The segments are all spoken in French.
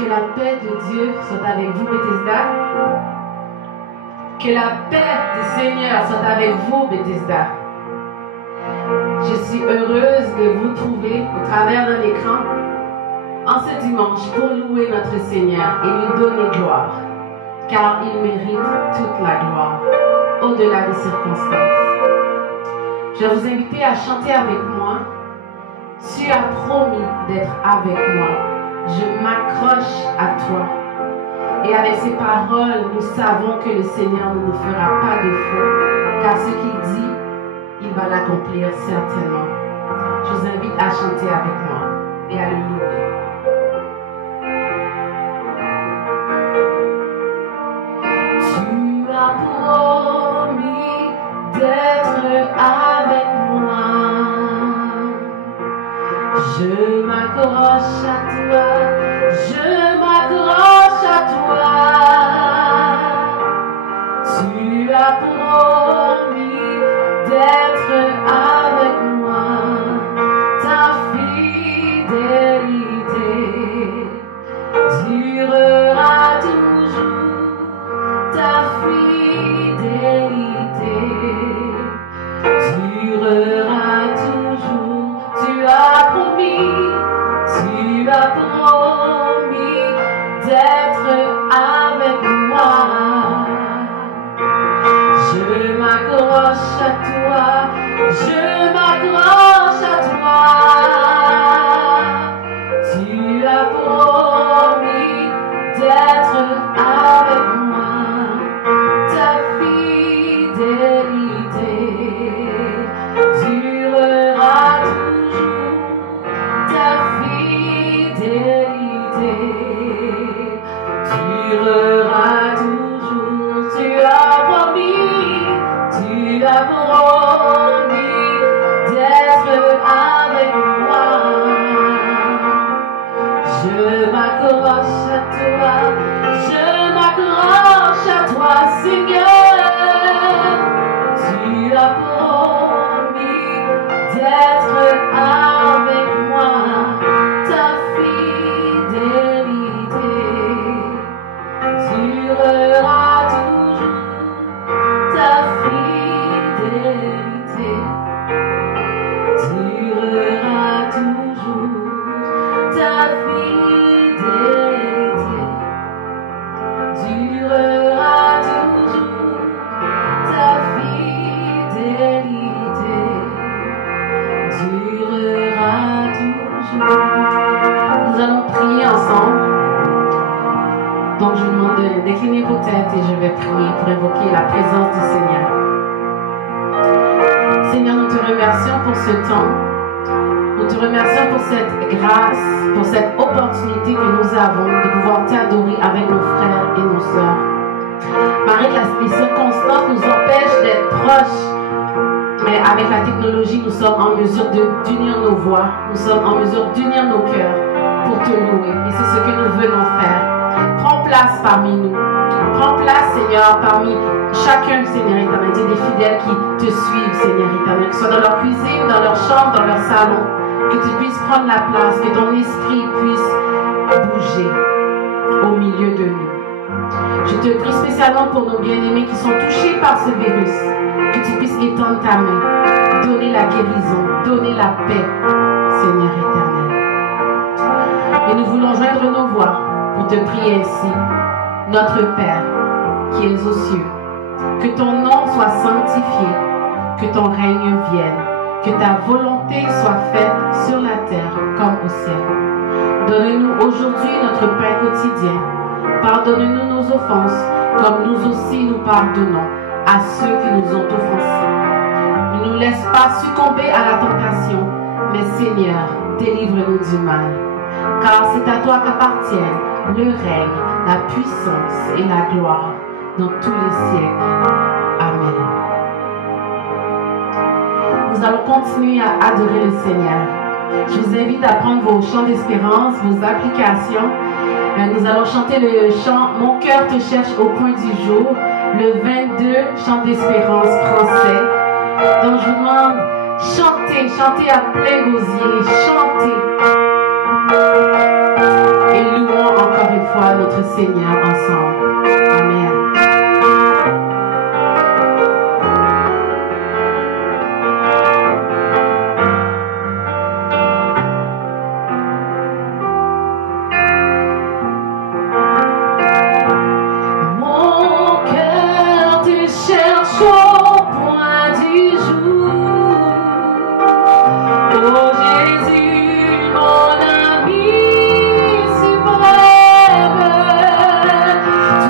Que la paix de Dieu soit avec vous, Bethesda. Que la paix du Seigneur soit avec vous, Bethesda. Je suis heureuse de vous trouver au travers d'un écran en ce dimanche pour louer notre Seigneur et lui donner gloire, car il mérite toute la gloire, au-delà des circonstances. Je vais vous inviter à chanter avec moi. Tu as promis d'être avec moi. Je m'accroche à toi. Et avec ces paroles, nous savons que le Seigneur ne nous fera pas de faux, car ce qu'il dit, il va l'accomplir certainement. Je vous invite à chanter avec moi et à le louer. Tu as promis d'être avec moi. Je m'accroche à toi. Je m'accroche à toi. Tu as promis d'être avec moi. Ta fidélité durera toujours. Ta fidélité durera toujours. Tu as promis d'être avec moi. Je m'accroche à toi. Je m'accroche à toi. Tu as promis d'être avec moi. Ta fidélité durera toujours. Ta fidélité durera toujours. Tu as promis d'être avec moi. Je m'accroche à toi. Je m'accroche à toi, Seigneur. Tu as promis d'être avec moi. Ta fidélité durera toujours. Ta fidélité durera toujours. Ta fidélité durera toujours. Ta fidélité durera toujours. Nous allons prier ensemble. Donc je vous demande de décliner vos têtes et je vais prier pour invoquer la présence du Seigneur. Seigneur, nous te remercions pour ce temps. Nous te remercions pour cette grâce, pour cette opportunité que nous avons de pouvoir t'adorer avec nos frères et nos sœurs. Marie, les circonstances nous empêchent d'être proches, mais avec la technologie, nous sommes en mesure d'unir nos voix, nous sommes en mesure d'unir nos cœurs pour te louer. Et c'est ce que nous venons faire. Prends place parmi nous. Prends place, Seigneur, parmi chacun, Seigneur éternel, des fidèles qui te suivent, Seigneur éternel, que ce soit dans leur cuisine, dans leur chambre, dans leur salon, que tu puisses prendre la place, que ton esprit puisse bouger au milieu de nous. Je te prie spécialement pour nos bien-aimés qui sont touchés par ce virus, que tu puisses étendre ta main, donner la guérison, donner la paix, Seigneur éternel. Et nous voulons joindre nos voix pour te prier ainsi. Notre Père, qui es aux cieux, que ton nom soit sanctifié, que ton règne vienne, que ta volonté soit faite sur la terre comme au ciel. Donne-nous aujourd'hui notre pain quotidien. Pardonne-nous nos offenses, comme nous aussi nous pardonnons à ceux qui nous ont offensés. Ne nous laisse pas succomber à la tentation, mais Seigneur, délivre-nous du mal. Car c'est à toi qu'appartiennent le règne, la puissance et la gloire dans tous les siècles. Amen. Nous allons continuer à adorer le Seigneur. Je vous invite à prendre vos chants d'espérance, vos applications. Nous allons chanter le chant « Mon cœur te cherche au point du jour », le 22 chant d'espérance français. Donc je vous demande, chantez, chantez à plein gosier, chantez. Et louons encore une notre Seigneur ensemble. Amen. Tu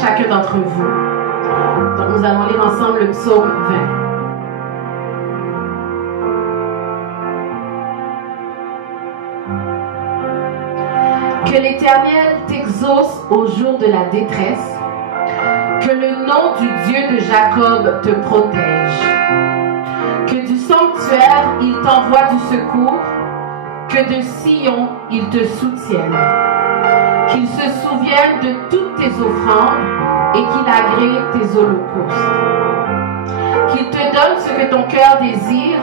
Chacun d'entre vous. Donc nous allons lire ensemble le psaume 20. Que l'Éternel t'exauce au jour de la détresse, que le nom du Dieu de Jacob te protège, que du sanctuaire il t'envoie du secours, que de Sion il te soutienne, qu'il se souvienne de toutes tes offrandes et qu'il agrée tes holocaustes. Qu'il te donne ce que ton cœur désire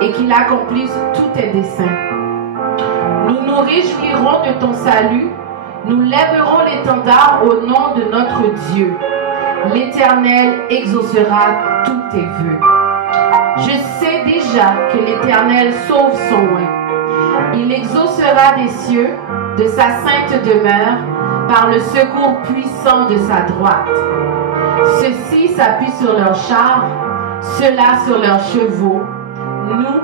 et qu'il accomplisse tous tes desseins. Nous nous réjouirons de ton salut, nous lèverons l'étendard au nom de notre Dieu. L'Éternel exaucera tous tes vœux. Je sais déjà que l'Éternel sauve son oint. Il exaucera des cieux, de sa sainte demeure, par le secours puissant de sa droite. Ceux-ci s'appuient sur leurs chars, ceux-là sur leurs chevaux. Nous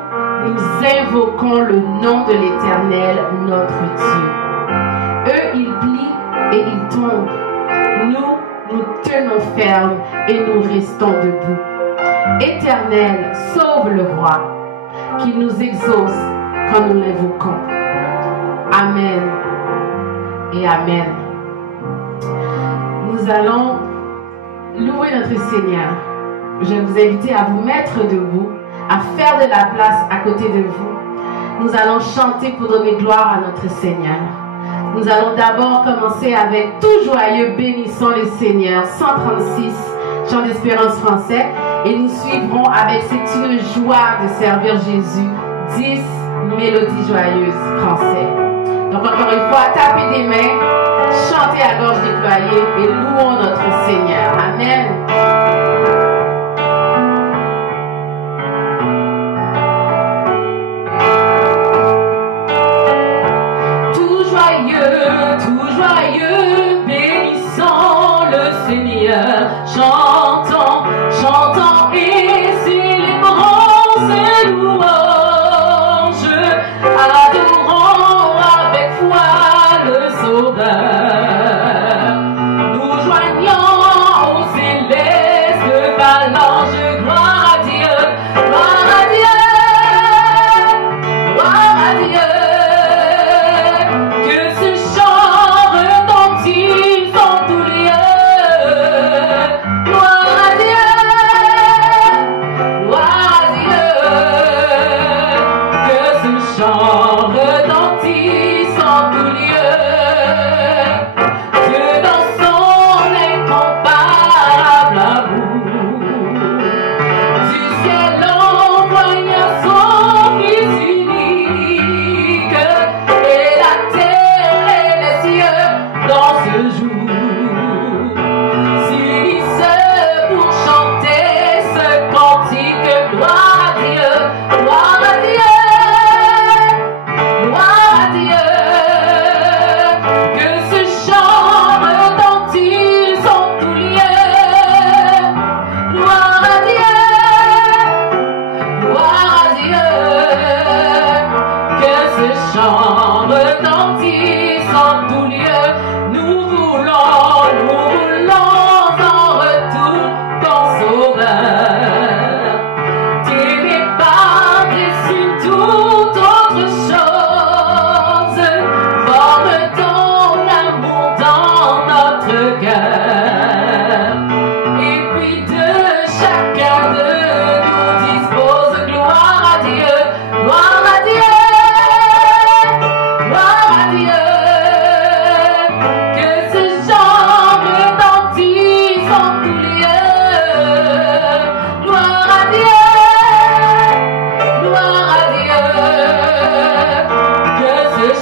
invoquons le nom de l'Éternel, notre Dieu. Eux, ils plient et ils tombent. Nous tenons ferme et nous restons debout. Éternel, sauve le roi, qu'il nous exauce quand nous l'invoquons. Amen et Amen. Nous allons louer notre Seigneur. Je vais vous inviter à vous mettre debout, à faire de la place à côté de vous. Nous allons chanter pour donner gloire à notre Seigneur. Nous allons d'abord commencer avec Tout joyeux, bénissons le Seigneur, 136, chant d'espérance français, et nous suivrons avec C'est une joie de servir Jésus, 10 mélodies joyeuses français. Donc encore une fois, tapez des mains, chantez à gorge déployée et louons notre Seigneur. Amen. Tout joyeux, bénissons le Seigneur, chantons, chantons et célébrons ses louanges, adorons avec foi le Sauveur. Nous joignons aux célestes phalanges, gloire à Dieu, gloire à Dieu, gloire à Dieu. Que ce chant retentisse en tout lieu. Gloire à Dieu, gloire à Dieu. Que ce chant retentisse en tout lieu.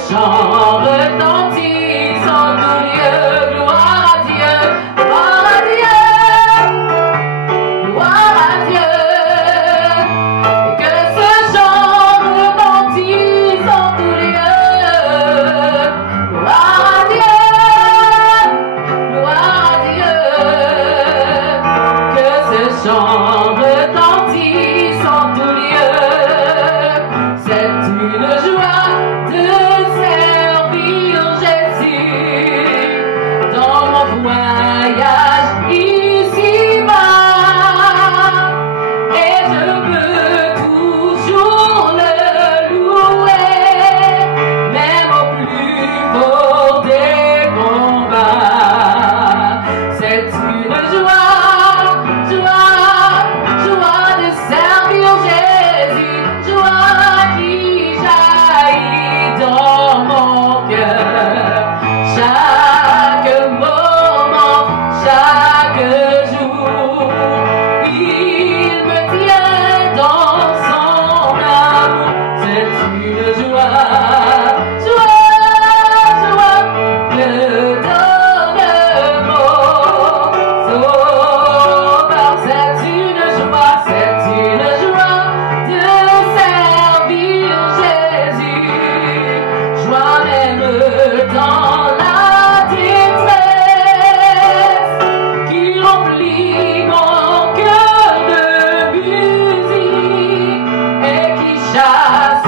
chant retentisse en tout lieu. Gloire à Dieu, gloire à Dieu, gloire à Dieu. Et que ce chant retentisse en tout lieu. Gloire à Dieu, gloire à Dieu. Que ce chant retentisse en tout lieu. C'est une joie de servir Jésus dans mon voyage ici-bas. Et je peux toujours le louer, même au plus beau des combats. C'est une joie, joie, joie de servir Jésus, joie qui jaillit dans mon cœur. Chaque moment, chaque jour, il me tient dans son amour. C'est une joie, joie, joie que donne mon Sauveur. C'est une joie de servir Jésus. Joie même dans la détresse, qui remplit mon cœur de musique et qui chasse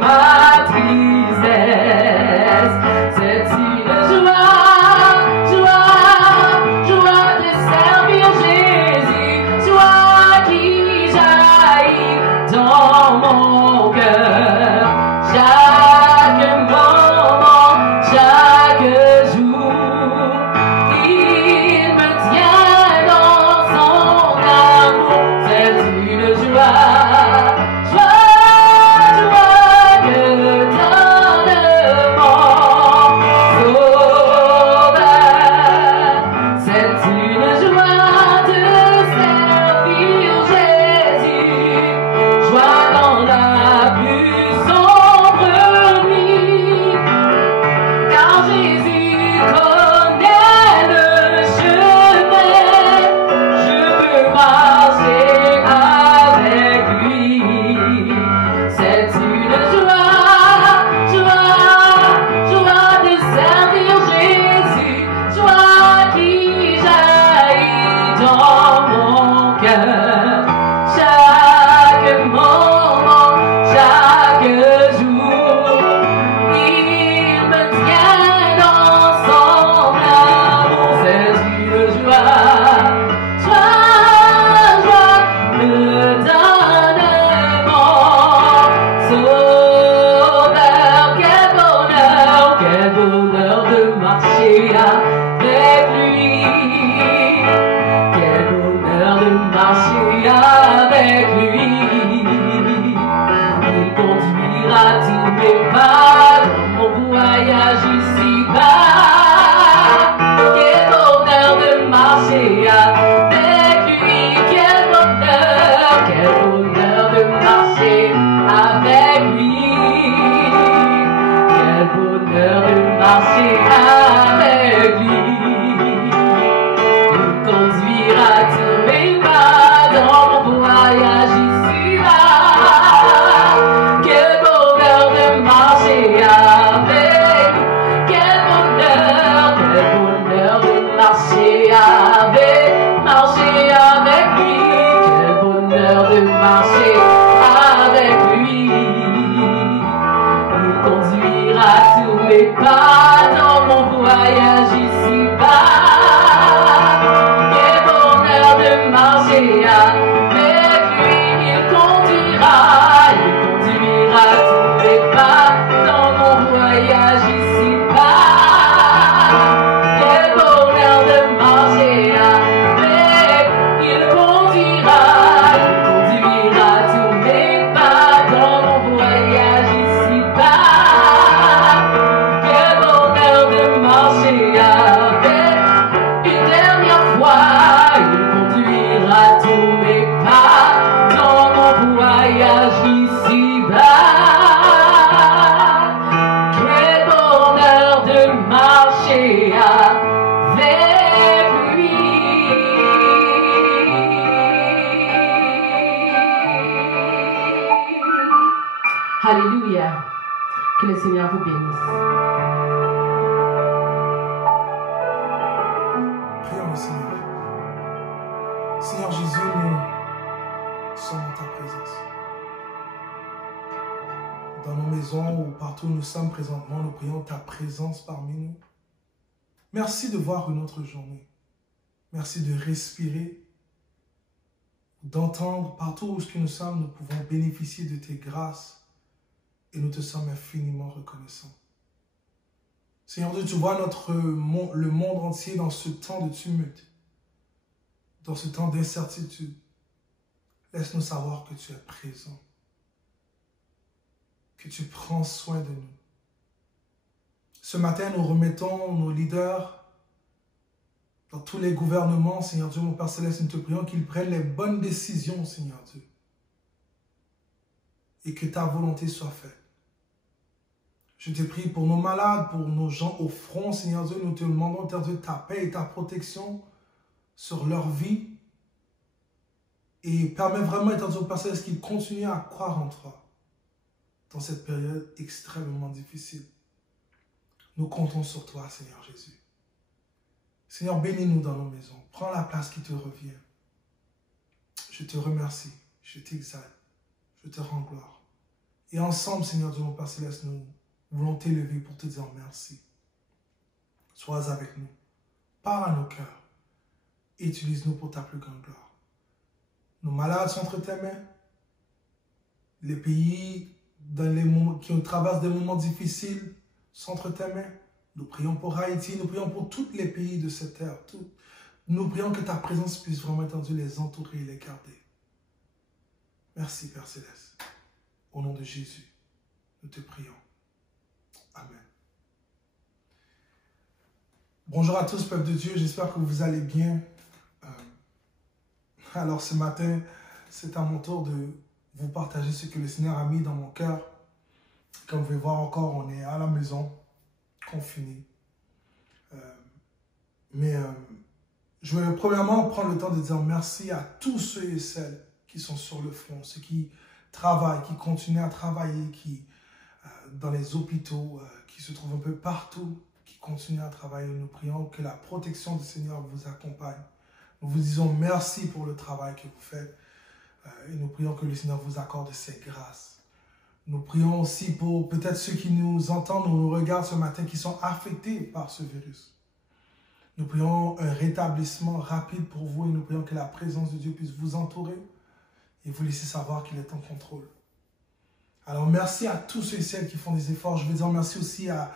ma tristesse. C'est une joie, joie, joie de servir Jésus, joie qui jaillit dans mon cœur. Chaque moment, chaque jour, il me tient dans son amour. C'est une joie, joie, joie que donne mon Sauveur. C'est une joie de servir Jésus, joie dans la plus sombre nuit, car Jésus connaît le chemin, je peux marcher avec lui. C'est une joie, joie, joie de servir Jésus, joie qui jaillit dans mon cœur. Chaque moment, chaque jour, il me tient dans son amour. C'est une joie, joie, joie que donne mon Sauveur. Quel bonheur de marcher avec lui. Quel bonheur de marcher avec lui. Il conduira tous mes pas dans mon voyage ici-bas. Quel bonheur de marcher avec lui. Quel bonheur de marcher avec lui. Quel bonheur de marcher avec lui. Il conduira tous mes pas dans mon voyage ici-bas. Quel bonheur de marcher avec lui. Quel bonheur de marcher avec lui. Quel bonheur de marcher avec lui. Il conduira tous mes pas dans mon voyage ici-bas. Quel bonheur de marcher avec lui. Il conduira tous mes pas dans mon voyage ici-bas. Quel bonheur de marcher avec. Il conduira tous mes pas dans mon voyage ici-bas. Quel bonheur de marcher avec. bénisse. Prions le Seigneur. Seigneur Jésus, nous sommes en ta présence. Dans nos maisons ou partout où nous sommes présentement, nous prions ta présence parmi nous. Merci de voir une autre journée. Merci de respirer, d'entendre partout où nous sommes, nous pouvons bénéficier de tes grâces et nous te sommes infiniment reconnaissants. Seigneur Dieu, tu vois le monde entier dans ce temps de tumulte, dans ce temps d'incertitude. Laisse-nous savoir que tu es présent, que tu prends soin de nous. Ce matin, nous remettons nos leaders dans tous les gouvernements, Seigneur Dieu, mon Père Céleste, nous te prions qu'ils prennent les bonnes décisions, Seigneur Dieu, et que ta volonté soit faite. Je te prie pour nos malades, pour nos gens au front, Seigneur Dieu, nous te demandons, Seigneur Dieu, ta paix et ta protection sur leur vie, et permets vraiment, Seigneur Dieu, mon Père Céleste, qu'ils continuent à croire en toi dans cette période extrêmement difficile. Nous comptons sur toi, Seigneur Jésus. Seigneur, bénis-nous dans nos maisons. Prends la place qui te revient. Je te remercie. Je t'exalte. Je te rends gloire. Et ensemble, Seigneur Dieu, mon Père Céleste, nous voulons t'élever pour te dire merci. Sois avec nous. Parle à nos cœurs. Utilise-nous pour ta plus grande gloire. Nos malades sont entre tes mains. Les pays qui traversent des moments difficiles sont entre tes mains. Nous prions pour Haïti, nous prions pour tous les pays de cette terre. Nous prions que ta présence puisse vraiment, Dieu, les entourer et les garder. Merci, Père Céleste. Au nom de Jésus, nous te prions. Amen. Bonjour à tous, peuple de Dieu. J'espère que vous allez bien. Alors, ce matin, c'est à mon tour de vous partager ce que le Seigneur a mis dans mon cœur. Comme vous pouvez voir encore, on est à la maison, confiné. Je vais premièrement prendre le temps de dire merci à tous ceux et celles qui sont sur le front, ceux qui travaillent, qui continuent à travailler, qui dans les hôpitaux, qui se trouvent un peu partout, qui continuent à travailler. Nous prions que la protection du Seigneur vous accompagne. Nous vous disons merci pour le travail que vous faites et nous prions que le Seigneur vous accorde ses grâces. Nous prions aussi pour peut-être ceux qui nous entendent ou nous regardent ce matin qui sont affectés par ce virus. Nous prions un rétablissement rapide pour vous et nous prions que la présence de Dieu puisse vous entourer et vous laisser savoir qu'il est en contrôle. Alors merci à tous ceux et celles qui font des efforts. Je veux dire merci aussi à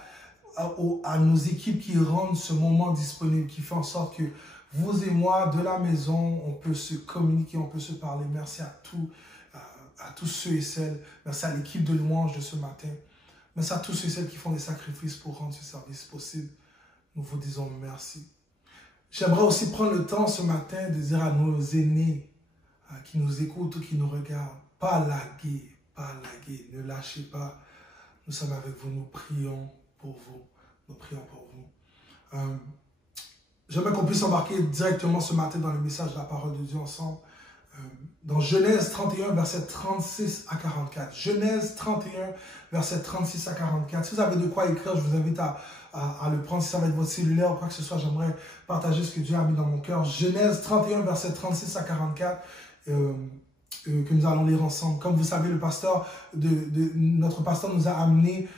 nos équipes qui rendent ce moment disponible, qui font en sorte que vous et moi, de la maison, on peut se communiquer, on peut se parler. Merci à tous ceux et celles. Merci à l'équipe de louange de ce matin. Merci à tous ceux et celles qui font des sacrifices pour rendre ce service possible. Nous vous disons merci. J'aimerais aussi prendre le temps ce matin de dire à nos aînés qui nous écoutent ou qui nous regardent, pas laguer, ne lâchez pas. Nous sommes avec vous, nous prions pour vous. Nous prions pour vous. J'aimerais qu'on puisse embarquer directement ce matin dans le message de la parole de Dieu ensemble. Dans Genèse 31, verset 36 à 44. Genèse 31, verset 36 à 44. Si vous avez de quoi écrire, je vous invite à le prendre. Si ça va être votre cellulaire ou quoi que ce soit, j'aimerais partager ce que Dieu a mis dans mon cœur. Genèse 31, verset 36 à 44, que nous allons lire ensemble. Comme vous savez, notre pasteur nous a amené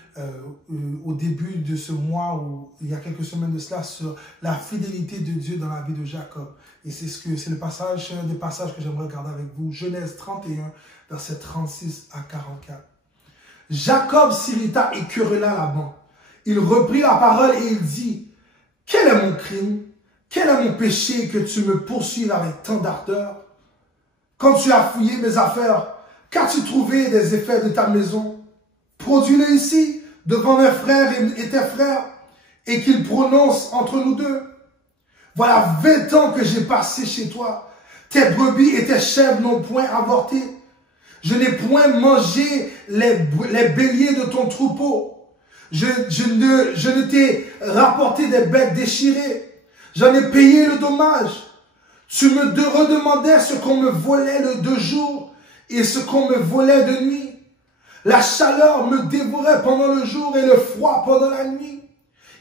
au début de ce mois, ou il y a quelques semaines de cela, sur la fidélité de Dieu dans la vie de Jacob. Et c'est un des passages que j'aimerais regarder avec vous. Genèse 31, verset 36 à 44. Jacob s'irrita et querella Laban. Il reprit la parole et il dit, « Quel est mon crime? Quel est mon péché que tu me poursuives avec tant d'ardeur? Quand tu as fouillé mes affaires, qu'as-tu trouvé des effets de ta maison? Produis-le ici, devant mes frères et tes frères, et qu'ils prononcent entre nous deux. Voilà 20 ans que j'ai passé chez toi. Tes brebis et tes chèvres n'ont point avorté. Je n'ai point mangé les béliers de ton troupeau. Je ne t'ai rapporté des bêtes déchirées. J'en ai payé le dommage. Tu me redemandais ce qu'on me volait de jour et ce qu'on me volait de nuit. La chaleur me dévorait pendant le jour et le froid pendant la nuit.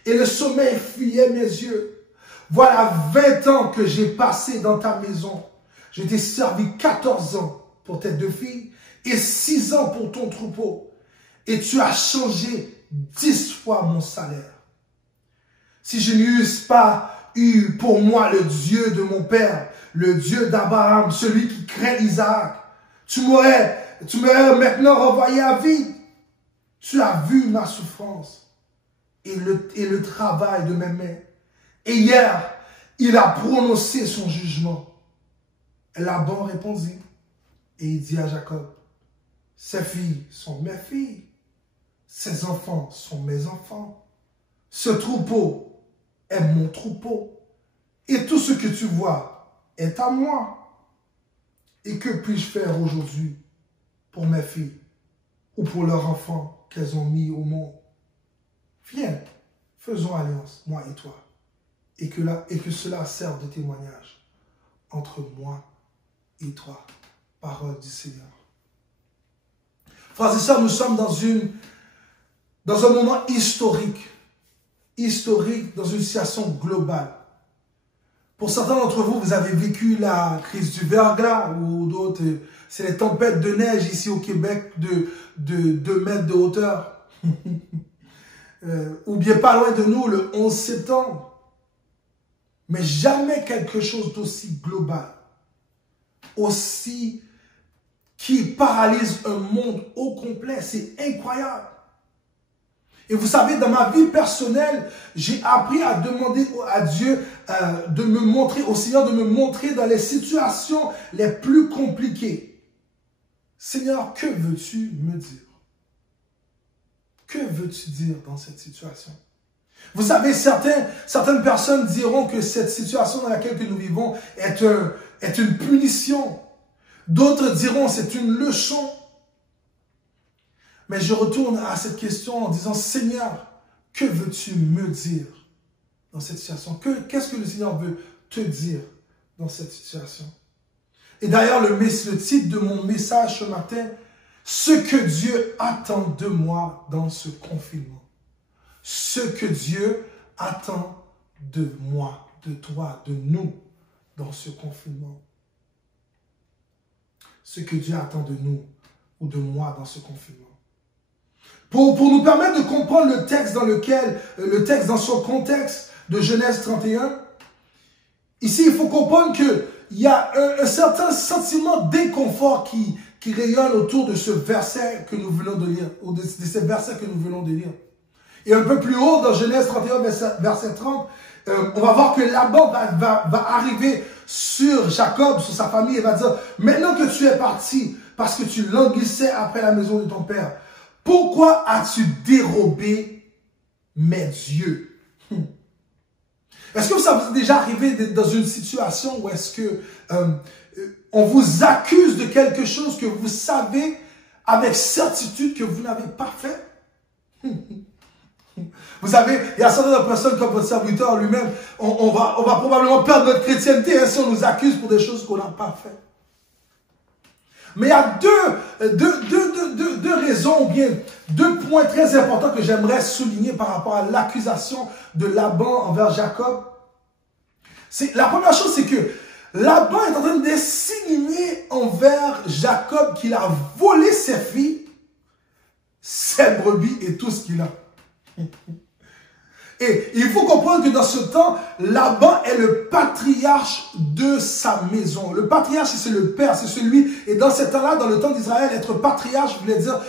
Et le sommeil fuyait mes yeux. Voilà 20 ans que j'ai passé dans ta maison. Je t'ai servi 14 ans pour tes 2 filles et 6 ans pour ton troupeau. Et tu as changé 10 fois mon salaire. Si je n'eusse pas eu pour moi le Dieu de mon père, le Dieu d'Abraham, celui qui craint Isaac, tu m'aurais maintenant renvoyé à vie. Tu as vu ma souffrance et le travail de mes mains. Et hier, il a prononcé son jugement. Laban répondit et il dit à Jacob, ces filles sont mes filles, ces enfants sont mes enfants, ce troupeau est mon troupeau et tout ce que tu vois est à moi. Et que puis-je faire aujourd'hui pour mes filles ou pour leurs enfants qu'elles ont mis au monde? Viens, faisons alliance, moi et toi, et que cela serve de témoignage entre moi et toi. Parole du Seigneur. Frères et sœurs, nous sommes dans un moment historique, dans une situation globale. Pour certains d'entre vous, vous avez vécu la crise du verglas, ou d'autres, c'est les tempêtes de neige ici au Québec de 2 mètres de hauteur. Ou bien pas loin de nous, le 11 septembre. Mais jamais quelque chose d'aussi global, aussi qui paralyse un monde au complet. C'est incroyable. Et vous savez, dans ma vie personnelle, j'ai appris à demander à Dieu de me montrer, au Seigneur de me montrer dans les situations les plus compliquées. Seigneur, que veux-tu me dire? Que veux-tu dire dans cette situation? Vous savez, certaines personnes diront que cette situation dans laquelle nous vivons est une punition. D'autres diront c'est une leçon. Mais je retourne à cette question en disant, Seigneur, que veux-tu me dire dans cette situation? Qu'est-ce que le Seigneur veut te dire dans cette situation? Et d'ailleurs, le titre de mon message ce matin, ce que Dieu attend de moi dans ce confinement. Ce que Dieu attend de moi, de toi, de nous dans ce confinement. Ce que Dieu attend de nous ou de moi dans ce confinement. Pour nous permettre de comprendre le texte dans son contexte de Genèse 31, ici il faut comprendre qu'il y a un certain sentiment d'inconfort qui rayonne autour de ce verset que nous venons de lire, ou de ces versets que nous venons de lire. Et un peu plus haut, dans Genèse 31, verset 30, on va voir que Laban va arriver sur Jacob, sur sa famille, et va dire, maintenant que tu es parti, parce que tu languissais après la maison de ton père, pourquoi as-tu dérobé mes dieux? Est-ce que ça vous est déjà arrivé d'être dans une situation où est-ce que on vous accuse de quelque chose que vous savez avec certitude que vous n'avez pas fait? Vous savez, il y a certaines personnes comme votre serviteur lui-même, on va probablement perdre notre chrétienté si on nous accuse pour des choses qu'on n'a pas fait. Mais il y a deux raisons, ou bien 2 points très importants que j'aimerais souligner par rapport à l'accusation de Laban envers Jacob. La première chose, c'est que Laban est en train d'insinuer envers Jacob qu'il a volé ses filles, ses brebis et tout ce qu'il a. Et il faut comprendre que dans ce temps, Laban est le patriarche de sa maison. Le patriarche, c'est le père, c'est celui. Et dans ce temps-là, dans le temps d'Israël, être patriarche voulait dire,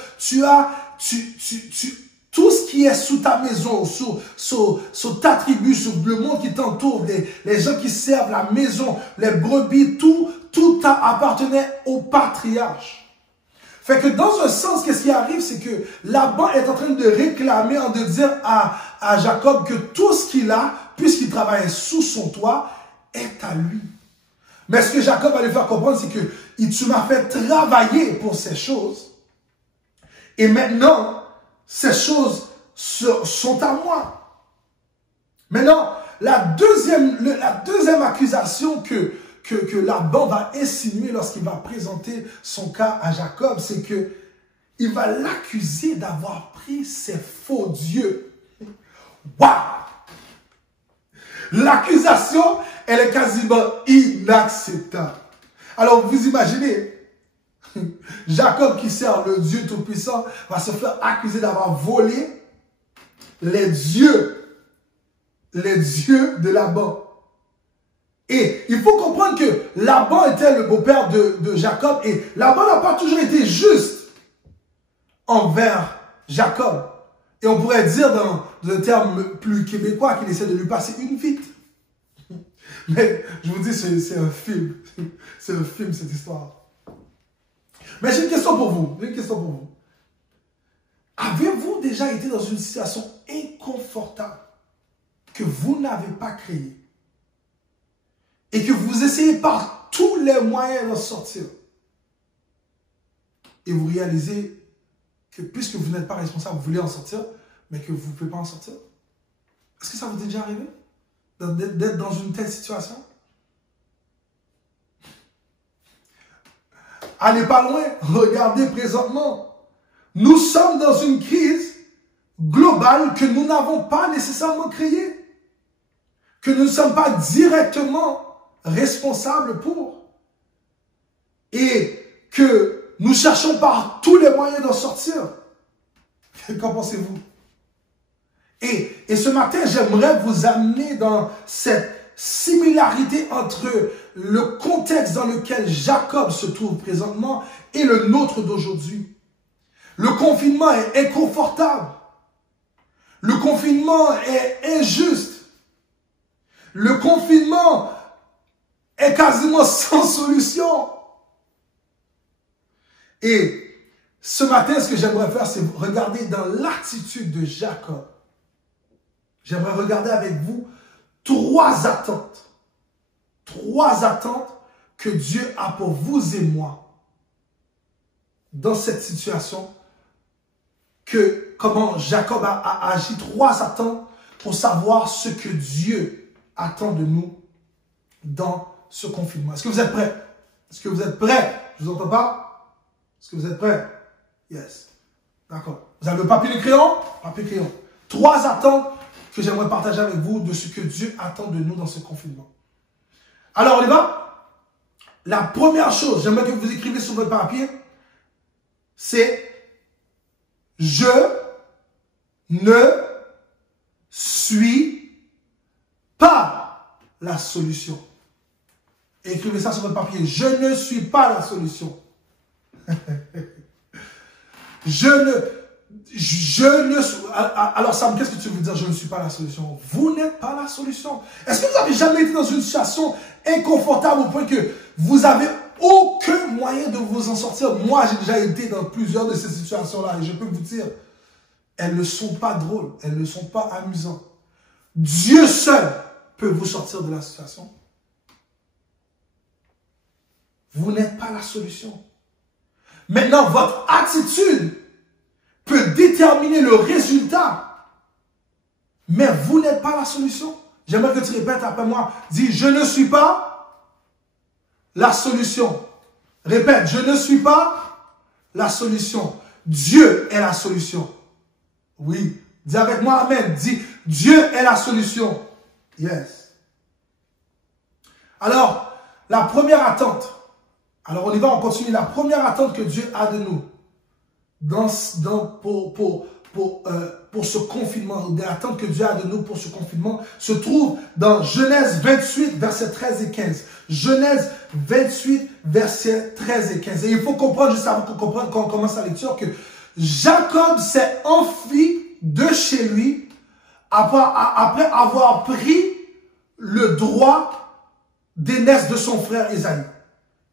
tout ce qui est sous ta maison, sous ta tribu, sur le monde qui t'entoure, les gens qui servent la maison, les brebis, tout appartenait au patriarche. Fait que dans un sens, qu'est-ce qui arrive, c'est que Laban est en train de réclamer, de dire à Jacob que tout ce qu'il a, puisqu'il travaille sous son toit, est à lui. Mais ce que Jacob va lui faire comprendre, c'est que tu m'as fait travailler pour ces choses. Et maintenant, ces choses sont à moi. Maintenant, la deuxième accusation que Laban va insinuer lorsqu'il va présenter son cas à Jacob, c'est que il va l'accuser d'avoir pris ses faux dieux. Waouh! L'accusation, elle est quasiment inacceptable. Alors, vous imaginez, Jacob qui sert le Dieu Tout-Puissant va se faire accuser d'avoir volé les dieux de Laban. Et il faut comprendre que Laban était le beau-père de Jacob et Laban n'a pas toujours été juste envers Jacob. Et on pourrait dire dans un terme plus québécois qu'il essaie de lui passer une vite. Mais je vous dis, c'est un film. C'est un film, cette histoire. Mais j'ai une question pour vous. Avez-vous déjà été dans une situation inconfortable que vous n'avez pas créée et que vous essayez par tous les moyens d'en sortir et vous réalisez que puisque vous n'êtes pas responsable, vous voulez en sortir, mais que vous ne pouvez pas en sortir? Est-ce que ça vous est déjà arrivé d'être dans une telle situation? Allez pas loin, regardez présentement. Nous sommes dans une crise globale que nous n'avons pas nécessairement créée, que nous ne sommes pas directement responsables pour, et que nous cherchons par tous les moyens d'en sortir. Qu'en pensez-vous? Et ce matin, j'aimerais vous amener dans cette similarité entre le contexte dans lequel Jacob se trouve présentement et le nôtre d'aujourd'hui. Le confinement est inconfortable. Le confinement est injuste. Le confinement est quasiment sans solution. Et ce matin, ce que j'aimerais faire, c'est regarder dans l'attitude de Jacob. J'aimerais regarder avec vous trois attentes que Dieu a pour vous et moi dans cette situation, comment Jacob a agi, trois attentes pour savoir ce que Dieu attend de nous dans ce confinement. Est-ce que vous êtes prêts? Est-ce que vous êtes prêts? Je ne vous entends pas? Est-ce que vous êtes prêts? Yes. D'accord. Vous avez le papier et le crayon? Papier et crayon. Trois attentes que j'aimerais partager avec vous de ce que Dieu attend de nous dans ce confinement. Alors, on y va? La première chose, j'aimerais que vous écrivez sur votre papier, c'est « Je ne suis pas la solution ». Écrivez ça sur votre papier. « Je ne suis pas la solution ». Alors Sam, qu'est-ce que tu veux dire? Je ne suis pas la solution. Vous n'êtes pas la solution. Est-ce que vous n'avez jamais été dans une situation inconfortable au point que vous n'avez aucun moyen de vous en sortir? Moi, j'ai déjà été dans plusieurs de ces situations-là et je peux vous dire, elles ne sont pas drôles, elles ne sont pas amusantes. Dieu seul peut vous sortir de la situation. Vous n'êtes pas la solution. Maintenant, votre attitude peut déterminer le résultat, mais vous n'êtes pas la solution. J'aimerais que tu répètes après moi. Dis, je ne suis pas la solution. Répète, je ne suis pas la solution. Dieu est la solution. Oui. Dis avec moi, amen. Dis, Dieu est la solution. Yes. Alors, la première attente. Alors, on y va, on continue. La première attente que Dieu a de nous pour ce confinement, l'attente que Dieu a de nous pour ce confinement, se trouve dans Genèse 28, versets 13 et 15. Genèse 28, versets 13 et 15. Et il faut comprendre, juste avant qu'on commence la lecture, que Jacob s'est enfui de chez lui après avoir pris le droit d'aînesse de son frère Ésaü.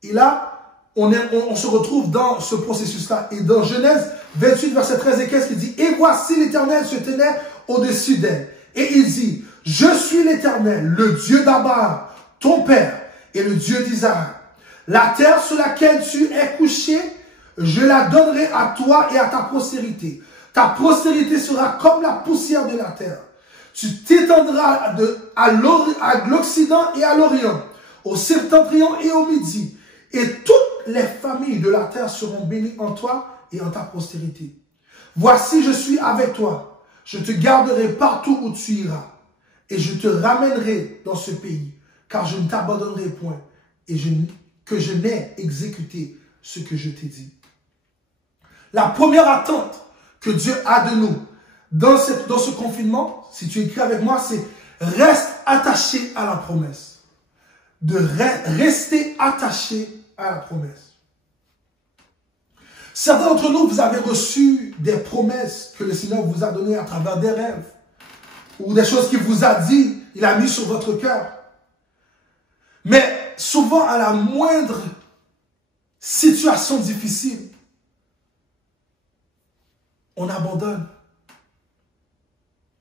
Et là, on se retrouve dans ce processus-là. Et dans Genèse 28, verset 13 et 15, il dit, « Et voici l'Éternel se tenait au-dessus d'elle. Et il dit, je suis l'Éternel, le Dieu d'Abraham, ton père, et le Dieu d'Isaac. La terre sur laquelle tu es couché, je la donnerai à toi et à ta postérité. Ta postérité sera comme la poussière de la terre. Tu t'étendras à l'Occident et à l'Orient, au septentrion et au Midi. Et toutes les familles de la terre seront bénies en toi et en ta postérité. Voici, je suis avec toi. Je te garderai partout où tu iras. Et je te ramènerai dans ce pays, car je ne t'abandonnerai point et que je n'ai exécuté ce que je t'ai dit. La première attente que Dieu a de nous dans ce confinement, si tu écris avec moi, c'est reste attaché à la promesse. De rester attaché à la promesse. Certains d'entre nous, vous avez reçu des promesses que le Seigneur vous a données à travers des rêves ou des choses qu'il vous a dit, il a mis sur votre cœur. Mais souvent, à la moindre situation difficile, on abandonne.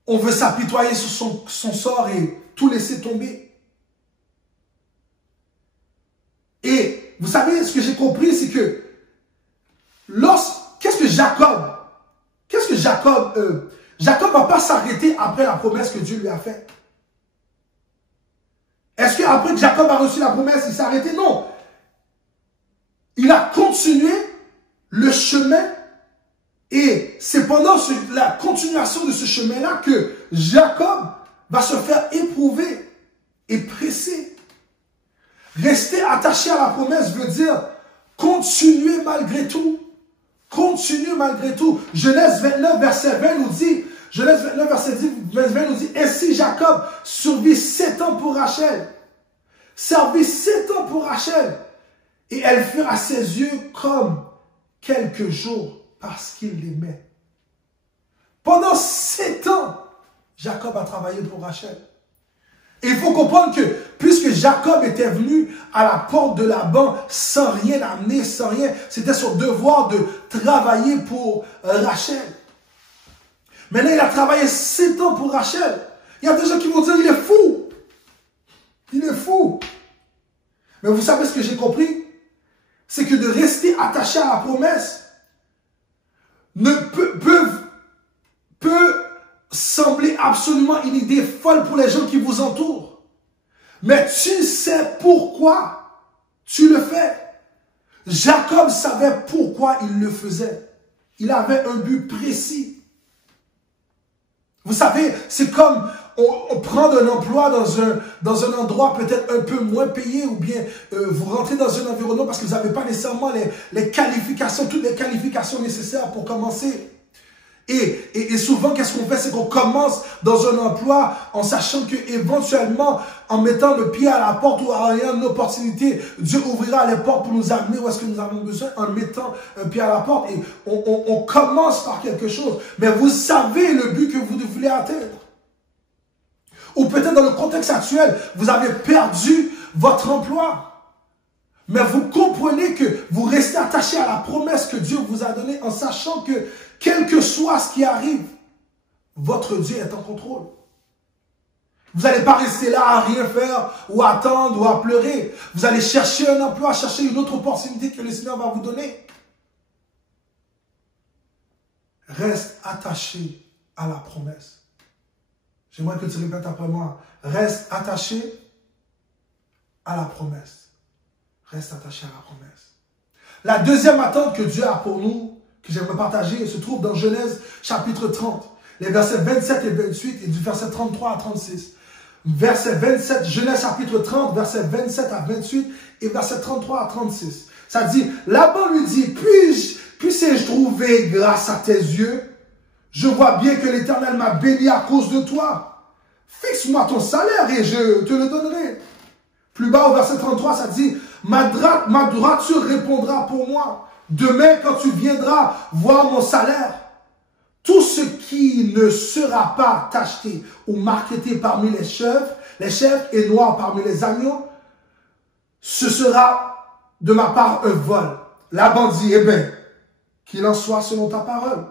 On veut s'apitoyer sur son sort et tout laisser tomber. Et vous savez, ce que j'ai compris, c'est que qu'est-ce que Jacob Jacob va pas s'arrêter après la promesse que Dieu lui a faite. Est-ce qu'après que Jacob a reçu la promesse, il s'est arrêté? Non. Il a continué le chemin et c'est pendant la continuation de ce chemin-là que Jacob va se faire éprouver et presser. Rester attaché à la promesse veut dire continuer malgré tout. Continuer malgré tout. Genèse 29, verset 20 nous dit, Genèse 29, verset 20 nous dit, ainsi Jacob survit 7 ans pour Rachel. Servit 7 ans pour Rachel. Et elles furent à ses yeux comme quelques jours parce qu'il l'aimait. Pendant 7 ans, Jacob a travaillé pour Rachel. Et il faut comprendre que, puisque Jacob était venu à la porte de Laban sans rien amener, sans rien, c'était son devoir de travailler pour Rachel. Maintenant, il a travaillé 7 ans pour Rachel. Il y a des gens qui vont dire, il est fou. Il est fou. Mais vous savez ce que j'ai compris? C'est que de rester attaché à la promesse peut sembler absolument une idée folle pour les gens qui vous entourent. Mais tu sais pourquoi tu le fais. Jacob savait pourquoi il le faisait. Il avait un but précis. Vous savez, c'est comme on prend un emploi dans un endroit peut-être un peu moins payé ou bien vous rentrez dans un environnement parce que vous n'avez pas nécessairement les qualifications, toutes les qualifications nécessaires pour commencer. Et souvent, qu'est-ce qu'on fait? C'est qu'on commence dans un emploi en sachant qu'éventuellement, en mettant le pied à la porte ou en ayant une opportunité, Dieu ouvrira les portes pour nous amener où est-ce que nous avons besoin en mettant un pied à la porte. Et on commence par quelque chose. Mais vous savez le but que vous voulez atteindre. Ou peut-être dans le contexte actuel, vous avez perdu votre emploi. Mais vous comprenez que vous restez attaché à la promesse que Dieu vous a donnée en sachant que quel que soit ce qui arrive, votre Dieu est en contrôle. Vous n'allez pas rester là à rien faire ou à attendre ou à pleurer. Vous allez chercher un emploi, chercher une autre opportunité que le Seigneur va vous donner. Reste attaché à la promesse. J'aimerais que tu répètes après moi. Reste attaché à la promesse. Reste attaché à la promesse. La deuxième attente que Dieu a pour nous, que j'aimerais partager, se trouve dans Genèse chapitre 30, les versets 27 et 28 et du verset 33 à 36. Verset 27, Genèse chapitre 30, verset 27 à 28 et verset 33 à 36. Ça dit, Laban lui dit, puisse-je trouver grâce à tes yeux? Je vois bien que l'Éternel m'a béni à cause de toi. Fixe-moi ton salaire et je te le donnerai. Plus bas au verset 33, ça dit, ma droiture répondra pour moi. Demain, quand tu viendras voir mon salaire, tout ce qui ne sera pas tacheté ou marqueté parmi les chèvres et noir parmi les agneaux, ce sera de ma part un vol. Laban dit, eh bien, qu'il en soit selon ta parole.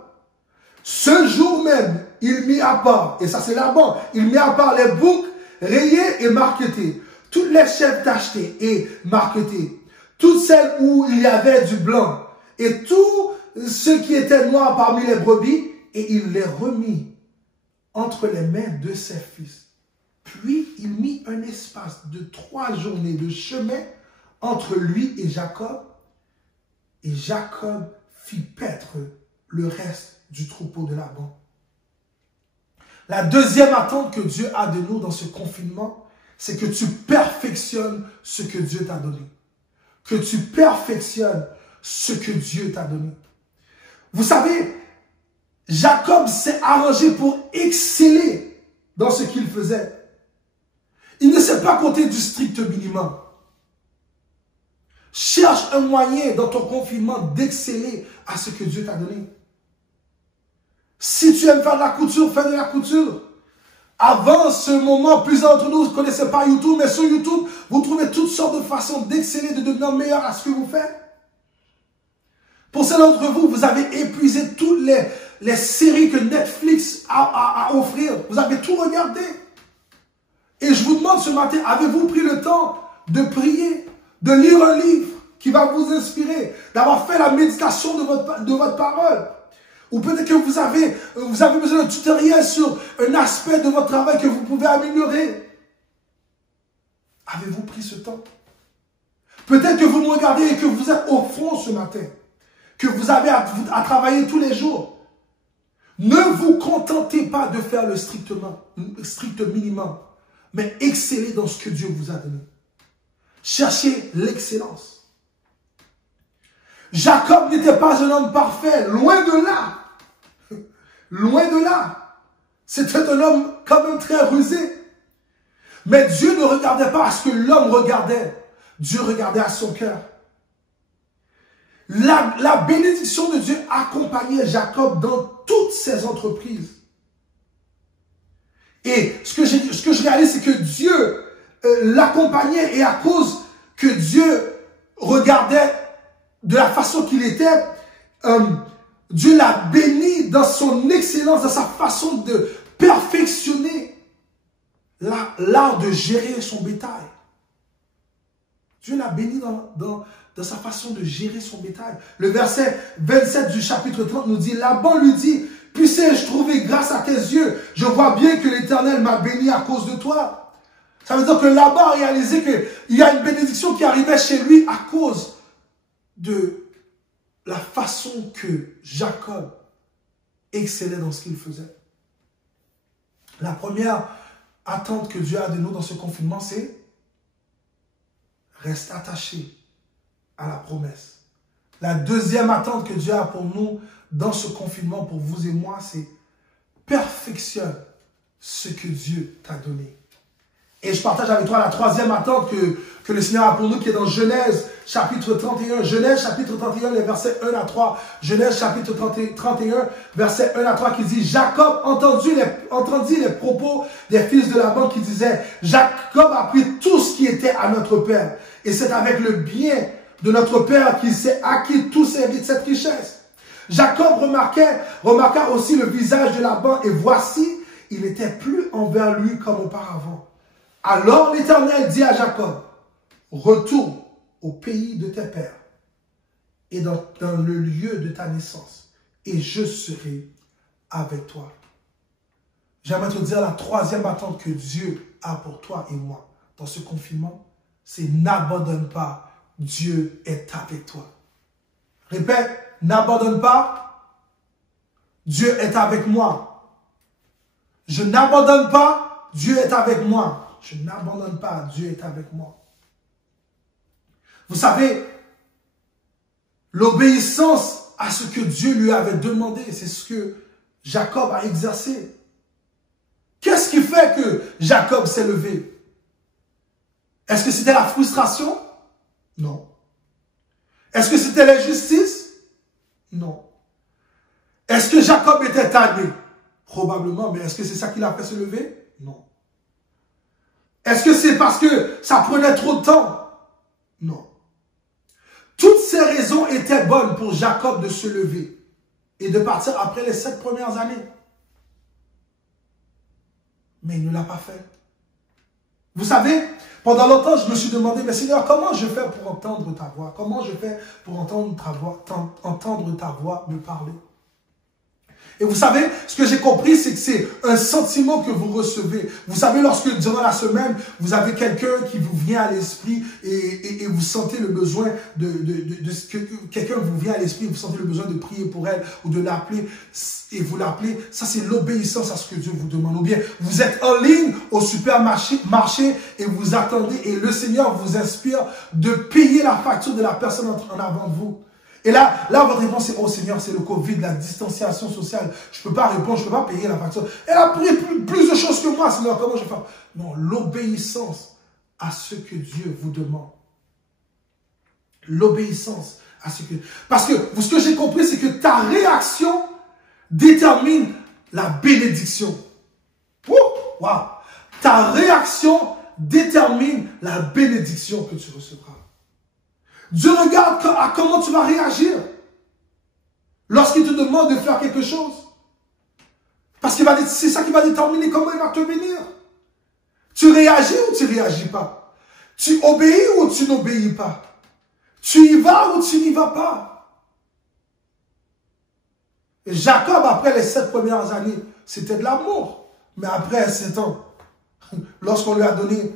Ce jour même, il mit à part, et ça c'est Laban, il mit à part les boucs rayés et marquetés, toutes les chèvres tachetées et marquetées, toutes celles où il y avait du blanc, et tout ce qui était noir parmi les brebis, et il les remit entre les mains de ses fils. Puis il mit un espace de 3 journées de chemin entre lui et Jacob fit paître le reste du troupeau de Laban. La deuxième attente que Dieu a de nous dans ce confinement, c'est que tu perfectionnes ce que Dieu t'a donné. Que tu perfectionnes ce que Dieu t'a donné. Vous savez, Jacob s'est arrangé pour exceller dans ce qu'il faisait. Il ne s'est pas compté du strict minimum. Cherche un moyen dans ton confinement d'exceller à ce que Dieu t'a donné. Si tu aimes faire de la couture, fais de la couture. Avant ce moment, plusieurs d'entre nous ne connaissaient pas YouTube, mais sur YouTube, vous trouvez toutes sortes de façons d'exceller, de devenir meilleur à ce que vous faites. Pour certains d'entre vous, vous avez épuisé toutes les séries que Netflix a à offrir. Vous avez tout regardé. Et je vous demande ce matin, avez-vous pris le temps de prier, de lire un livre qui va vous inspirer, d'avoir fait la méditation de votre parole? Ou peut-être que vous avez besoin d'un tutoriel sur un aspect de votre travail que vous pouvez améliorer. Avez-vous pris ce temps? Peut-être que vous me regardez et que vous êtes au front ce matin, que vous avez à travailler tous les jours. Ne vous contentez pas de faire le strict minimum, mais excellez dans ce que Dieu vous a donné. Cherchez l'excellence. Jacob n'était pas un homme parfait, loin de là. Loin de là. C'était un homme quand même très rusé. Mais Dieu ne regardait pas à ce que l'homme regardait. Dieu regardait à son cœur. La bénédiction de Dieu accompagnait Jacob dans toutes ses entreprises. Et ce que je réalise, c'est que Dieu l'accompagnait, et à cause que Dieu regardait de la façon qu'il était, Dieu l'a béni dans son excellence, dans sa façon de perfectionner l'art de gérer son bétail. Dieu l'a béni dans sa façon de gérer son bétail. Le verset 27 du chapitre 30 nous dit, Laban lui dit, puissé-je trouver grâce à tes yeux? Je vois bien que l'Éternel m'a béni à cause de toi. Ça veut dire que Laban a réalisé qu'il y a une bénédiction qui arrivait chez lui à cause de la façon que Jacob excellait dans ce qu'il faisait. La première attente que Dieu a de nous dans ce confinement, c'est reste attaché à la promesse. La deuxième attente que Dieu a pour nous dans ce confinement, pour vous et moi, c'est perfectionne ce que Dieu t'a donné. Et je partage avec toi la troisième attente que le Seigneur a pour nous, qui est dans Genèse chapitre 31. Genèse chapitre 31, les versets 1 à 3. Genèse chapitre 31, versets 1 à 3, qui dit, Jacob entendit les propos des fils de Laban qui disaient, Jacob a pris tout ce qui était à notre père. Et c'est avec le bien de notre père qu'il s'est acquis toute cette richesse. Jacob remarqua aussi le visage de Laban, et voici, il n'était plus envers lui comme auparavant. Alors l'Éternel dit à Jacob, retourne au pays de tes pères et dans le lieu de ta naissance, et je serai avec toi. J'aimerais te dire la troisième attente que Dieu a pour toi et moi dans ce confinement, c'est n'abandonne pas, Dieu est avec toi. Répète, n'abandonne pas, Dieu est avec moi. Je n'abandonne pas, Dieu est avec moi. Je n'abandonne pas, Dieu est avec moi. Vous savez, l'obéissance à ce que Dieu lui avait demandé, c'est ce que Jacob a exercé. Qu'est-ce qui fait que Jacob s'est levé? Est-ce que c'était la frustration? Non. Est-ce que c'était l'injustice? Non. Est-ce que Jacob était tanné? Probablement, mais est-ce que c'est ça qui l'a fait se lever? Non. Est-ce que c'est parce que ça prenait trop de temps? Non. Toutes ces raisons étaient bonnes pour Jacob de se lever et de partir après les 7 premières années. Mais il ne l'a pas fait. Vous savez, pendant longtemps, je me suis demandé, mais Seigneur, comment je fais pour entendre ta voix? Comment je fais pour entendre ta voix me parler? Et vous savez, ce que j'ai compris, c'est que c'est un sentiment que vous recevez. Vous savez, lorsque durant la semaine, vous avez quelqu'un qui vous vient à l'esprit et vous sentez le besoin quelqu'un vous vient à l'esprit, vous sentez le besoin de prier pour elle ou de l'appeler et vous l'appelez, ça c'est l'obéissance à ce que Dieu vous demande. Ou bien, vous êtes en ligne au supermarché et vous attendez et le Seigneur vous inspire de payer la facture de la personne en avant de vous. Et là, votre réponse est, oh Seigneur, c'est le Covid, la distanciation sociale. Je ne peux pas répondre, je ne peux pas payer la facture. Elle a pris plus de choses que moi, Seigneur, comment je fais? Non, l'obéissance à ce que Dieu vous demande. L'obéissance à ce que... Parce que, ce que j'ai compris, c'est que ta réaction détermine la bénédiction. Wow. Ta réaction détermine la bénédiction que tu recevras. Dieu regarde à comment tu vas réagir lorsqu'il te demande de faire quelque chose. Parce que c'est ça qui va déterminer comment il va te bénir. Tu réagis ou tu ne réagis pas? Tu obéis ou tu n'obéis pas? Tu y vas ou tu n'y vas pas? Et Jacob, après les 7 premières années, c'était de l'amour. Mais après 7 ans, lorsqu'on lui a donné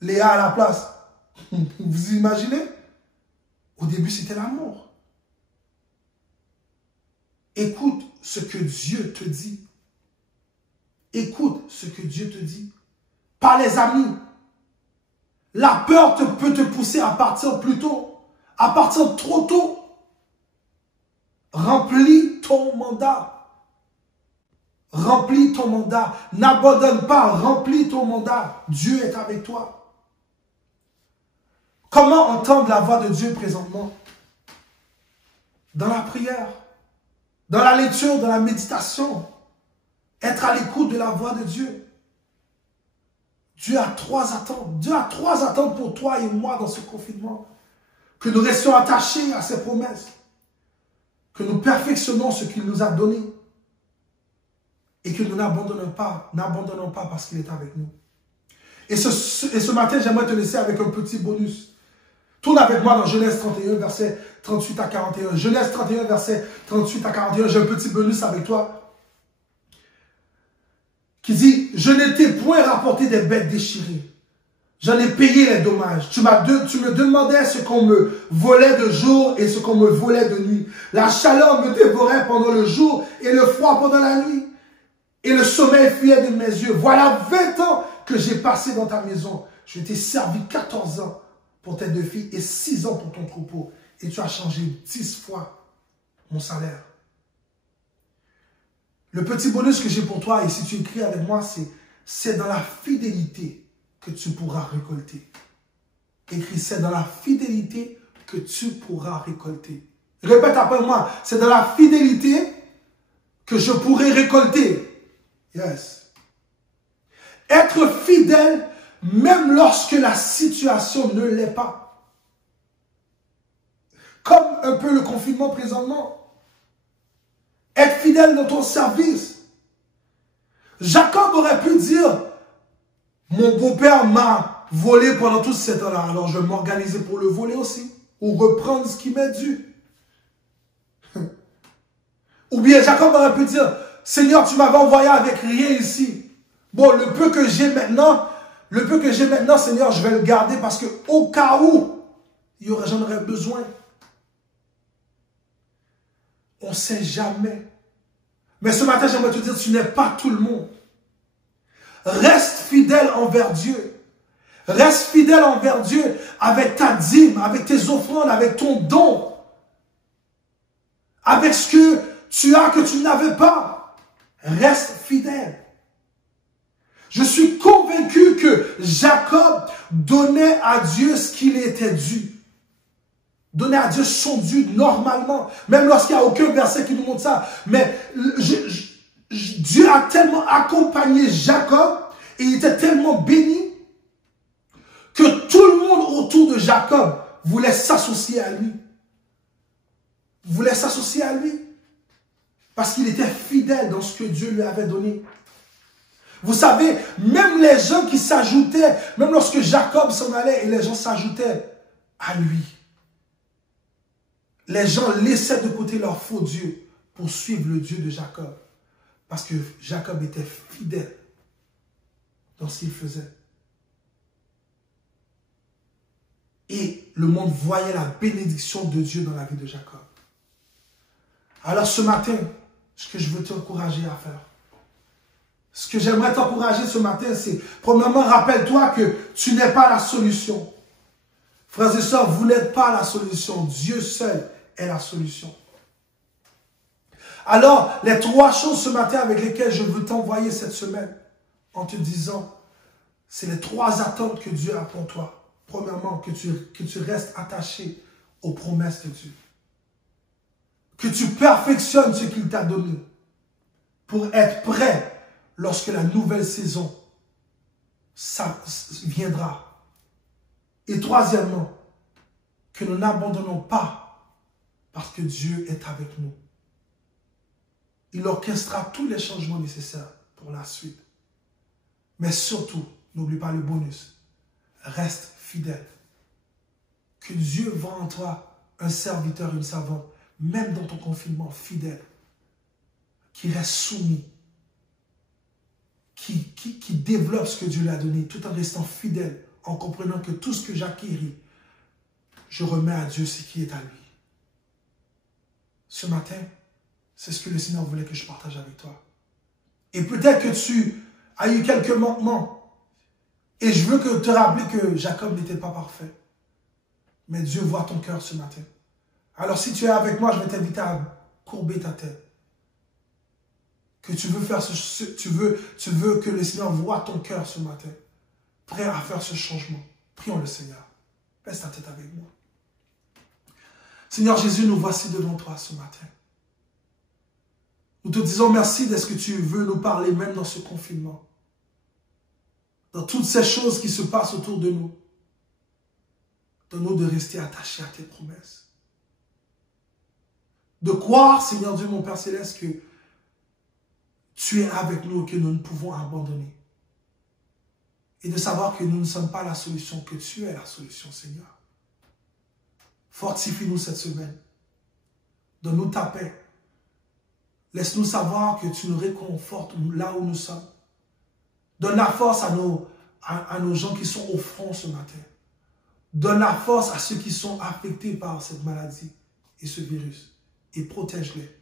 Léa à la place, vous imaginez? Au début, c'était l'amour. Écoute ce que Dieu te dit. Écoute ce que Dieu te dit. Pas les amis. La peur peut te pousser à partir plus tôt, à partir trop tôt. Remplis ton mandat. Remplis ton mandat. N'abandonne pas, remplis ton mandat. Dieu est avec toi. Comment entendre la voix de Dieu présentement? Dans la prière, dans la lecture, dans la méditation. Être à l'écoute de la voix de Dieu. Dieu a 3 attentes. Dieu a 3 attentes pour toi et moi dans ce confinement. Que nous restions attachés à ses promesses. Que nous perfectionnons ce qu'il nous a donné. Et que nous n'abandonnons pas parce qu'il est avec nous. Et ce matin, j'aimerais te laisser avec un petit bonus. Tourne avec moi dans Genèse 31, verset 38 à 41. Genèse 31, verset 38 à 41. J'ai un petit bonus avec toi. Qui dit, je ne t'ai point rapporté des bêtes déchirées. J'en ai payé les dommages. Tu me demandais ce qu'on me volait de jour et ce qu'on me volait de nuit. La chaleur me dévorait pendant le jour et le froid pendant la nuit. Et le sommeil fuyait de mes yeux. Voilà 20 ans que j'ai passé dans ta maison. Je t'ai servi 14 ans pour tes 2 filles et 6 ans pour ton troupeau. Et tu as changé 10 fois mon salaire. Le petit bonus que j'ai pour toi, et si tu écris avec moi, c'est dans la fidélité que tu pourras récolter. Écris, c'est dans la fidélité que tu pourras récolter. Répète après moi, c'est dans la fidélité que je pourrai récolter. Yes. Être fidèle même lorsque la situation ne l'est pas. Comme un peu le confinement présentement. Être fidèle dans ton service. Jacob aurait pu dire, mon beau-père m'a volé pendant tout ce temps-là, alors je vais m'organiser pour le voler aussi, ou reprendre ce qui m'est dû. Ou bien Jacob aurait pu dire, Seigneur, tu m'avais envoyé avec rien ici. Bon, le peu que j'ai maintenant, Seigneur, je vais le garder parce que au cas où, j'en aurais besoin. On ne sait jamais. Mais ce matin, j'aimerais te dire, tu n'es pas tout le monde. Reste fidèle envers Dieu. Reste fidèle envers Dieu avec ta dîme, avec tes offrandes, avec ton don. Avec ce que tu as que tu n'avais pas. Reste fidèle. Je suis convaincu que Jacob donnait à Dieu ce qu'il était dû. Donnait à Dieu son dû normalement. Même lorsqu'il n'y a aucun verset qui nous montre ça. Mais Dieu a tellement accompagné Jacob et il était tellement béni que tout le monde autour de Jacob voulait s'associer à lui. Voulait s'associer à lui. Parce qu'il était fidèle dans ce que Dieu lui avait donné. Vous savez, même les gens qui s'ajoutaient, même lorsque Jacob s'en allait et les gens s'ajoutaient à lui. Les gens laissaient de côté leur faux Dieu pour suivre le Dieu de Jacob. Parce que Jacob était fidèle dans ce qu'il faisait. Et le monde voyait la bénédiction de Dieu dans la vie de Jacob. Alors ce matin, ce que je veux t'encourager à faire, ce que j'aimerais t'encourager ce matin, c'est, premièrement, rappelle-toi que tu n'es pas la solution. Frères et sœurs, vous n'êtes pas la solution. Dieu seul est la solution. Alors, les 3 choses ce matin avec lesquelles je veux t'envoyer cette semaine, en te disant, c'est les 3 attentes que Dieu a pour toi. Premièrement, que tu restes attaché aux promesses de Dieu. Que tu perfectionnes ce qu'il t'a donné pour être prêt lorsque la nouvelle saison ça viendra. Et troisièmement, que nous n'abandonnons pas parce que Dieu est avec nous. Il orchestrera tous les changements nécessaires pour la suite. Mais surtout, n'oublie pas le bonus. Reste fidèle. Que Dieu voit en toi un serviteur, une servante, même dans ton confinement, fidèle, qui reste soumis, qui développe ce que Dieu lui a donné, tout en restant fidèle, en comprenant que tout ce que j'acquéris, je remets à Dieu ce qui est à lui. Ce matin, c'est ce que le Seigneur voulait que je partage avec toi. Et peut-être que tu as eu quelques manquements. Et je veux te rappeler que Jacob n'était pas parfait. Mais Dieu voit ton cœur ce matin. Alors si tu es avec moi, je vais t'inviter à courber ta tête. Que tu veux faire tu veux que le Seigneur voit ton cœur ce matin. Prêt à faire ce changement. Prions le Seigneur. Baisse ta tête avec moi. Seigneur Jésus, nous voici devant toi ce matin. Nous te disons merci de ce que tu veux nous parler même dans ce confinement. Dans toutes ces choses qui se passent autour de nous. Donne-nous de rester attachés à tes promesses. De croire, Seigneur Dieu, mon Père Céleste, que tu es avec nous et que nous ne pouvons abandonner. Et de savoir que nous ne sommes pas la solution, que tu es la solution, Seigneur. Fortifie-nous cette semaine. Donne-nous ta paix. Laisse-nous savoir que tu nous réconfortes là où nous sommes. Donne la force à nos gens qui sont au front ce matin. Donne la force à ceux qui sont affectés par cette maladie et ce virus. Et protège-les.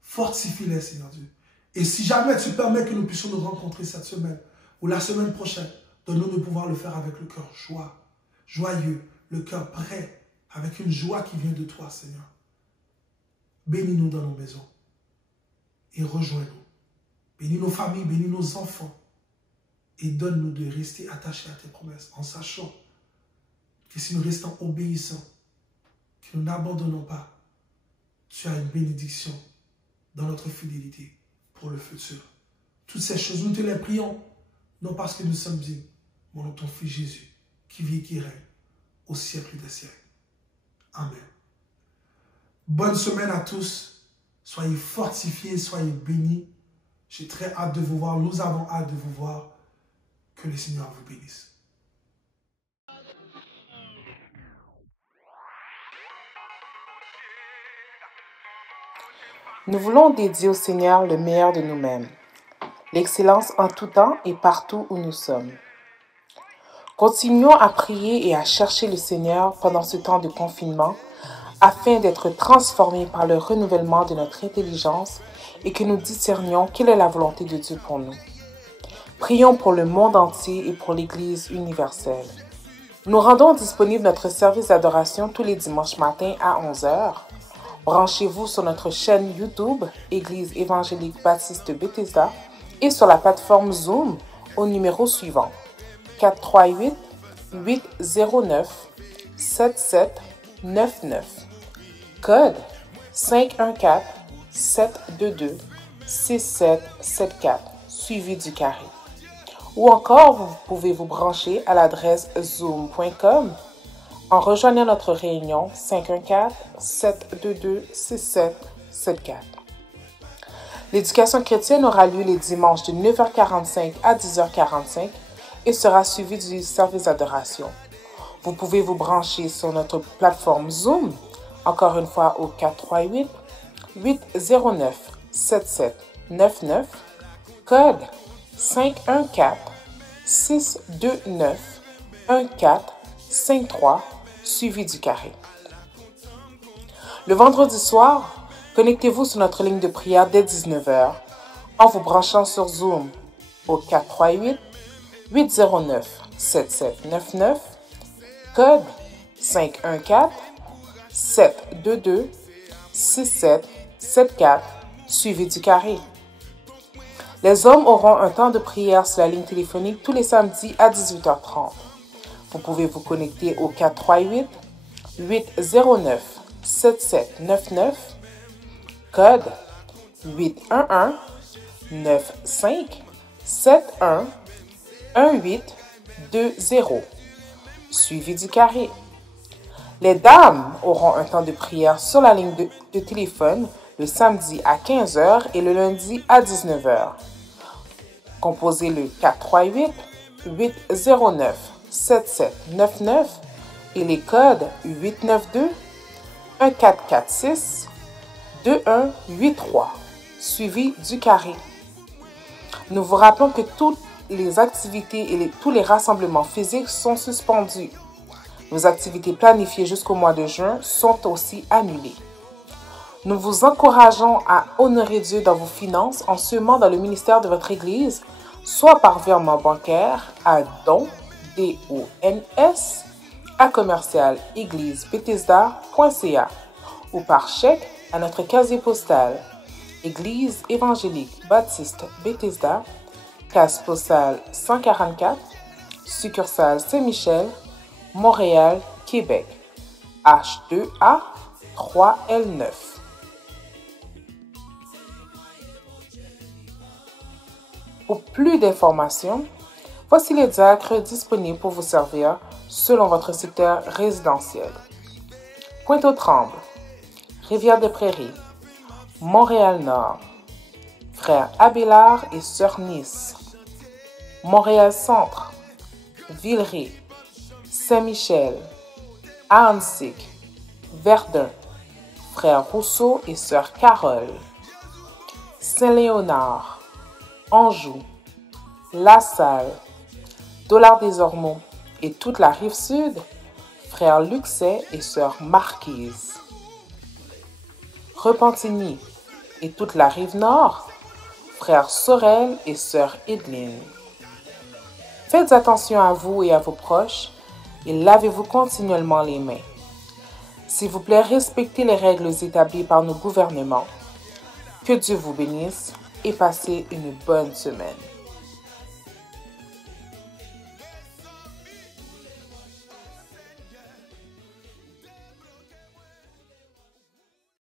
Fortifie-les, Seigneur Dieu. Et si jamais tu permets que nous puissions nous rencontrer cette semaine ou la semaine prochaine, donne-nous de pouvoir le faire avec le cœur joyeux, le cœur prêt, avec une joie qui vient de toi, Seigneur. Bénis-nous dans nos maisons et rejoins-nous. Bénis nos familles, bénis nos enfants et donne-nous de rester attachés à tes promesses en sachant que si nous restons obéissants, que nous n'abandonnons pas, tu as une bénédiction dans notre fidélité pour le futur. Toutes ces choses, nous te les prions, non parce que nous sommes dignes, mais en ton Fils Jésus, qui vit et qui règne au siècle des siècles. Amen. Bonne semaine à tous. Soyez fortifiés, soyez bénis. J'ai très hâte de vous voir. Nous avons hâte de vous voir. Que le Seigneur vous bénisse. Nous voulons dédier au Seigneur le meilleur de nous-mêmes, l'excellence en tout temps et partout où nous sommes. Continuons à prier et à chercher le Seigneur pendant ce temps de confinement afin d'être transformés par le renouvellement de notre intelligence et que nous discernions quelle est la volonté de Dieu pour nous. Prions pour le monde entier et pour l'Église universelle. Nous rendons disponible notre service d'adoration tous les dimanches matins à 11h. Branchez-vous sur notre chaîne YouTube, Église évangélique baptiste Bethesda, et sur la plateforme Zoom au numéro suivant, 438-809-7799, code 514-722-6774, suivi du carré. Ou encore, vous pouvez vous brancher à l'adresse zoom.com en rejoignant notre réunion 514-722-6774. L'éducation chrétienne aura lieu les dimanches de 9h45 à 10h45 et sera suivie du service d'adoration. Vous pouvez vous brancher sur notre plateforme Zoom, encore une fois au 438-809-7799. 99, code 514-629-1453, suivi du carré. Le vendredi soir, connectez-vous sur notre ligne de prière dès 19h en vous branchant sur Zoom au 438-809-7799, code 514-722-6774, suivi du carré. Les hommes auront un temps de prière sur la ligne téléphonique tous les samedis à 18h30. Vous pouvez vous connecter au 438-809-7799, code 811-95-71-1820, suivi du carré. Les dames auront un temps de prière sur la ligne de téléphone le samedi à 15h et le lundi à 19h. Composez le 438-809-7799 et les codes 892-1446-2183, suivi du carré. Nous vous rappelons que toutes les activités et tous les rassemblements physiques sont suspendus. Nos activités planifiées jusqu'au mois de juin sont aussi annulées. Nous vous encourageons à honorer Dieu dans vos finances en semant dans le ministère de votre Église, soit par virement bancaire à dons, D-O-N-S, à commercial église-bethesda.ca ou par chèque à notre casier postal, Église évangélique baptiste Bethesda, case postale 144, succursale Saint-Michel, Montréal, Québec, H2A 3L9. Pour plus d'informations, voici les diacres disponibles pour vous servir selon votre secteur résidentiel. Pointe-aux-Trembles, Rivière-des-Prairies, Montréal-Nord, Frères Abélard et Sœurs Nice, Montréal-Centre, Villeray, Saint-Michel, Ahuntsic, Verdun, Frères Rousseau et Sœur Carole, Saint-Léonard, Anjou, La Salle, Dollard-des-Ormeaux et toute la Rive-Sud, Frères Luxet et Sœur Marquise, Repentigny et toute la Rive-Nord, Frères Sorel et Sœur Edline. Faites attention à vous et à vos proches et lavez-vous continuellement les mains. S'il vous plaît, respectez les règles établies par nos gouvernements. Que Dieu vous bénisse et passez une bonne semaine.